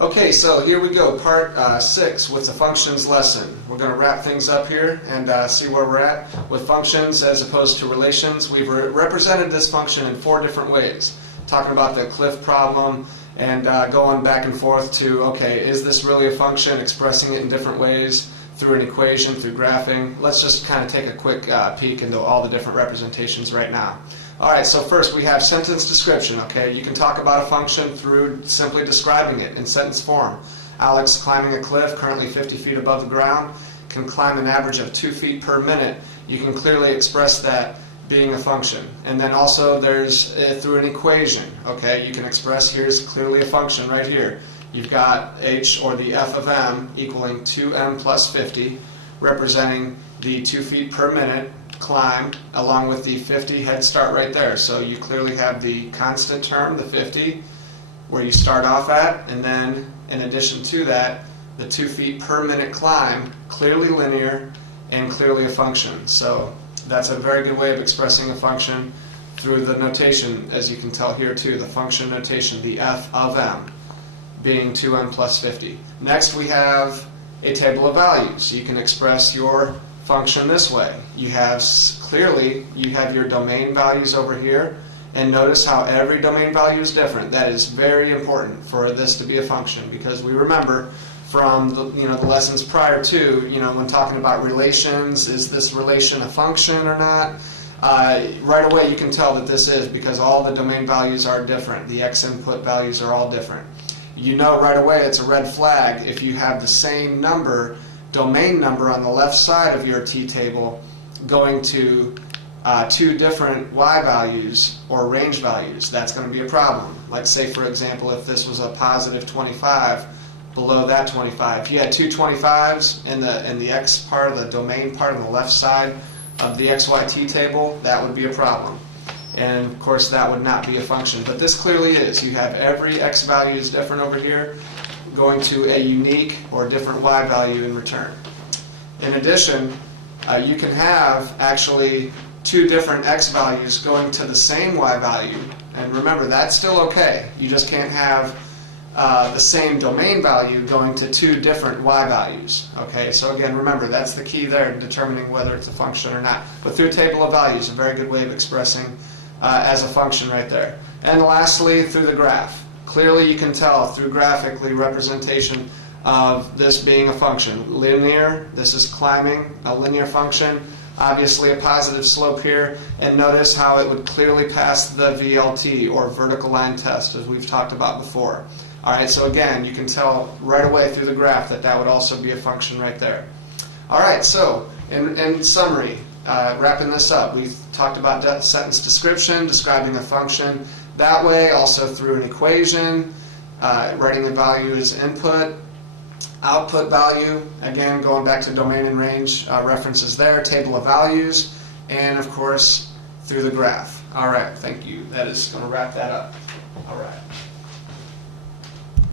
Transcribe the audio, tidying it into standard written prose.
Okay, so here we go, part 6 with the functions lesson. We're going to wrap things up here and see where we're at with functions as opposed to relations. We've represented this function in 4 different ways, talking about the Cliff problem and going back and forth to, okay, is this really a function, expressing it in different ways through an equation, through graphing. Let's just kind of take a quick peek into all the different representations right now. Alright, so first we have sentence description, okay? You can talk about a function through simply describing it in sentence form. Alex climbing a cliff, currently 50 feet above the ground, can climb an average of 2 feet per minute. You can clearly express that being a function. And then also there's through an equation, okay? You can express, here's clearly a function right here. You've got h, or the f of m, equaling 2m plus 50, representing the 2 feet per minute climb along with the 50 head start right there. So you clearly have the constant term, the 50, where you start off at, and then in addition to that, the 2 feet per minute climb, clearly linear and clearly a function. So that's a very good way of expressing a function through the notation, as you can tell here too, the function notation, the f of m, being 2m plus 50. Next we have a table of values. You can express your function this way. You have clearly, you have your domain values over here, and notice how every domain value is different. That is very important for this to be a function, because we remember from the lessons prior to, when talking about relations, is this relation a function or not? Right away you can tell that this is, because all the domain values are different. The x input values are all different. You know right away it's a red flag if you have the same number, domain number on the left side of your t-table going to 2 different y values or range values. That's going to be a problem. Like say for example if this was a positive 25 below that 25. If you had 2 25s in the x part of the domain part on the left side of the xy t-table, that would be a problem. And of course that would not be a function. But this clearly is. You have every x value is different over here, going to a unique or different y value in return. In addition, you can have actually 2 different x values going to the same y value, and remember that's still okay. You just can't have the same domain value going to 2 different y values. Okay, so again remember that's the key there, determining whether it's a function or not. But through a table of values, a very good way of expressing as a function right there. And lastly, through the graph. Clearly you can tell through graphically representation of this being a function. Linear, this is climbing, a linear function, obviously a positive slope here, and notice how it would clearly pass the VLT, or vertical line test, as we've talked about before. Alright, so again, you can tell right away through the graph that that would also be a function right there. Alright, so in summary, wrapping this up, we've talked about sentence description, describing a function that way, also through an equation, writing the value as input, output value, again going back to domain and range references there, table of values, and of course through the graph. Alright, thank you. That is going to wrap that up. Alright.